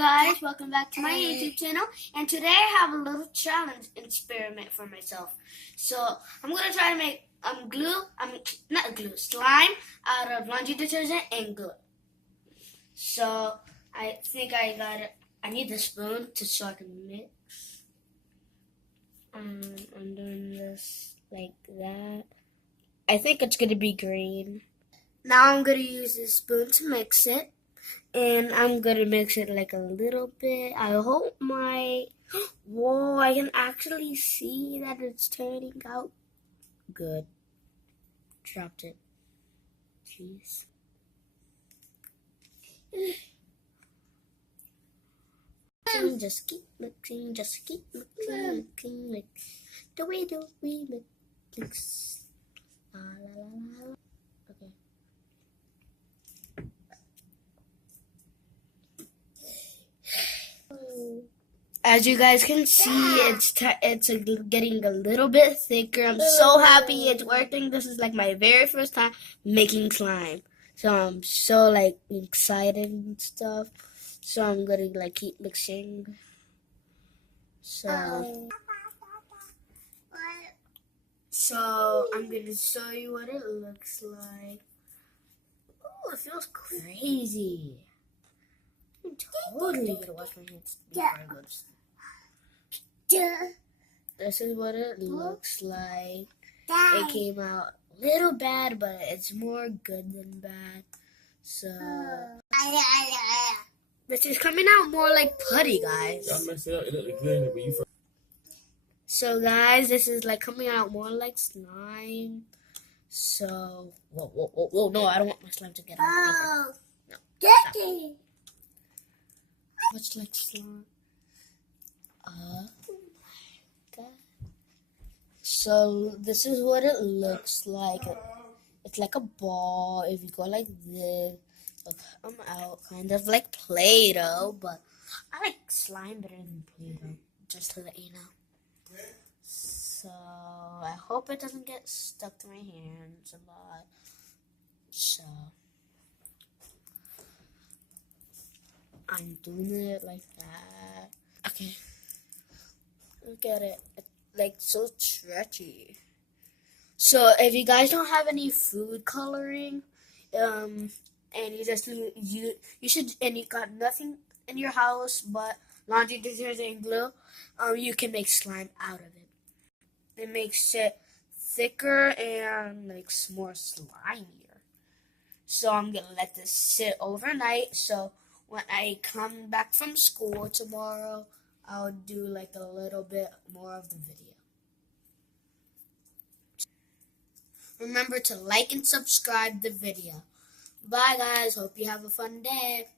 guys, welcome back to my YouTube channel, and today I have a little challenge experiment for myself. So I'm gonna try to make slime out of laundry detergent and glue. So I think I need the spoon so I can mix. I'm doing this like that. I think it's gonna be green. Now I'm gonna use this spoon to mix it. And I'm gonna mix it like a little bit. I hope whoa, I can actually see that it's turning out good. Dropped it. Jeez. Just keep mixing, mixing. The way we mix. La la la. Okay. As you guys can see, it's getting a little bit thicker. I'm so happy it's working. This is like my very first time making slime, so I'm so like excited and stuff. So I'm gonna like keep mixing. So I'm gonna show you what it looks like. Oh, it feels crazy. I'm totally gonna wash my hands before I go to sleep. This is what it looks like. It came out a little bad, but it's more good than bad. So this is coming out more like putty, guys. So guys, this is like coming out more like slime. So whoa, no, I don't want my slime to get out. Okay. No, much like slime. Oh my god. So this is what it looks like. It's like a ball. If you go like this, it'll come out kind of like Play-Doh, but I like slime better than Play-Doh, just to let you know. So I hope it doesn't get stuck to my hands a lot. So I'm doing it like that. Okay. Look at it. It's like so stretchy. So if you guys don't have any food coloring, and you got nothing in your house but laundry detergent and glue, you can make slime out of it. It makes it thicker and makes more slimier. So I'm gonna let this sit overnight. So when I come back from school tomorrow, I'll do like a little bit more of the video. Remember to like and subscribe the video. Bye guys, hope you have a fun day.